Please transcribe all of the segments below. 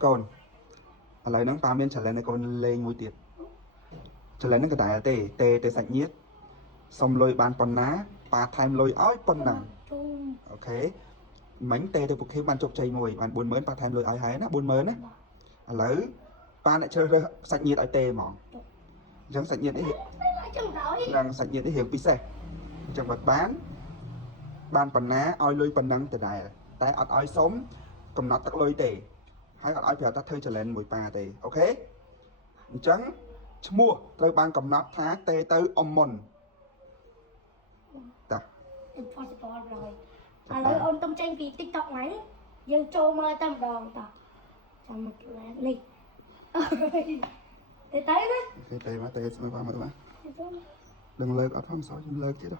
con ở lại nó ba miên trở lại này con lên ngồi tiệt trở lại nó cái đại tê tê tê sạch nhiệt xong lôi bàn pon ná ba time lôi ói pon nằng ok mảnh tê tê phục khi ban chụp chạy mùi bàn buồn mớn ba time lôi ói hái nó buồn mớn á ở lấy ba lại chơi sạch nhiệt ở tê mỏng chẳng sạch nhiệt ấy đang sạch nhiệt ấy hiểu pizza chẳng vật bán ban pon ná ói lôi pon nằng từ đại tại ói sống cầm nát tắc lôi tê hay ói phải tắc hơi trở lên mùi ba tê ok chẳng muaត្រូវបានកំណត់ថាទេទៅអ៊ំមុនតា impossible rồiឥឡូវអូនទុំចេញពី TikTok ហ្នឹងយើងចូលមើលតែម្ដងតចាំមកនេះទៅណាទេមកទេស្មើមកមើលមកដឹងលើកអត់ផងសោះខ្ញុំលើកទៀត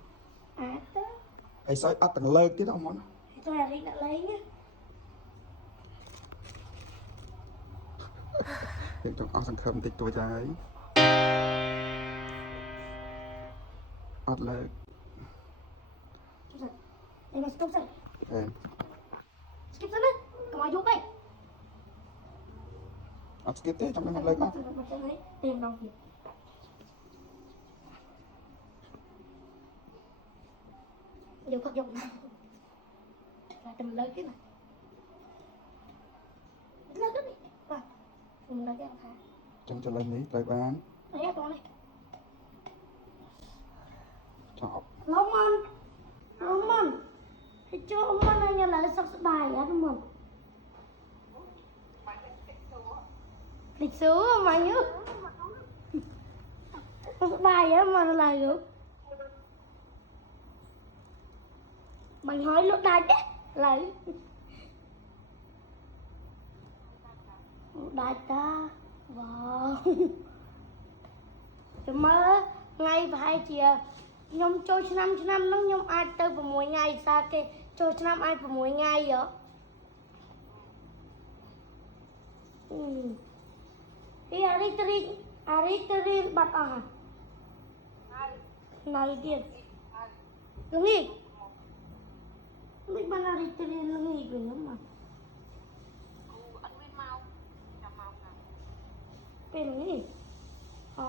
អាចទៅហើយសោះអត់ទាំងលើកទៀតអ៊ំមុនទៅអារីដាក់លេងខ្ញុំចង់អស់សង្ឃឹមតិចតួចហើយអត់លើកនេះមក stop សិន skip សិនណាកុំឲ្យយប់ទេអត់ skip ទេចាំខ្ញុំលើកមកទេម្ដងទៀតយកគាត់យកតែតែលើកទៀតណាលើកនេះបាទខ្ញុំលើកយ៉ាងថា ចឹងចលនានេះត្រូវបាន អីបងនេះ ចប់ ឡងមិនហើយចូលមិនឲ្យឡើយសុខស្បាយអត់មិនភ្លេចសួរមកយូសុខស្បាយអត់មកឡើយយូបាញ់ហើយលក់ដាច់ទេឡើយដាច់តាវ៉ាចាំមើលថ្ងៃប្រហែលជាខ្ញុំចូលឆ្នាំហ្នឹងខ្ញុំអាចទៅ6ថ្ងៃសារគេចូលឆ្នាំអាច6ថ្ងៃហ៎អារីតរីបាត់អស់ហើយនៅទៀតល្ងាចមិនបានអារីតរីល្ងាចវិញមកអត់មានមកចាំមកណាពេលល្ងាចអូ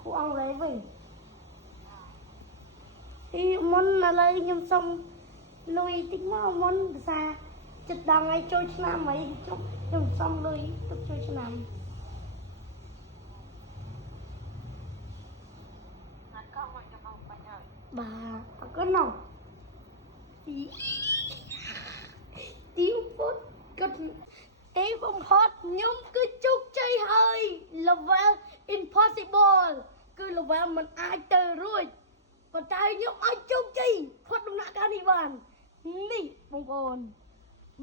គូអង់គ្លេសវិញអីមុនឥឡូវខ្ញុំសុំលុយតិចមកមុនភាសាចិត្តដល់ថ្ងៃចូលឆ្នាំអីខ្ញុំសុំលុយទៅចូលឆ្នាំណាត់ក៏មកចាំមកបាញ់ហើយបាទអរគុណណាស់ទីពុតគាត់ទេបំផុតខ្ញុំគឺជោគជ័យហើយ level impossible គឺ level មិនអាចទៅរួចប៉ុន្តែខ្ញុំអាចជោគជ័យផុតដំណាក់កាលនេះបាននេះបងប្អូន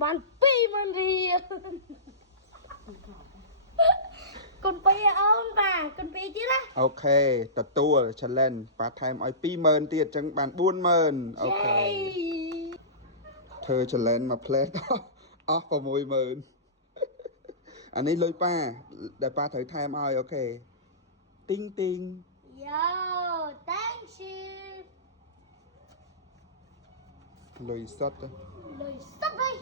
បាន20000រៀលគុណពីអូនបាទគុណពីទៀតណាអូខេទទួល challenge ប៉ាថែមឲ្យ20000ទៀតអញ្ចឹងបាន40000អូខេធ្វើ challenge មក plate អស់60000អានេះលុយប៉ាដែលប៉ាត្រូវថែមឲ្យអូខេទីងទីង Yo thank you លុយសុទ្ធលុយសុទ្ធហើយ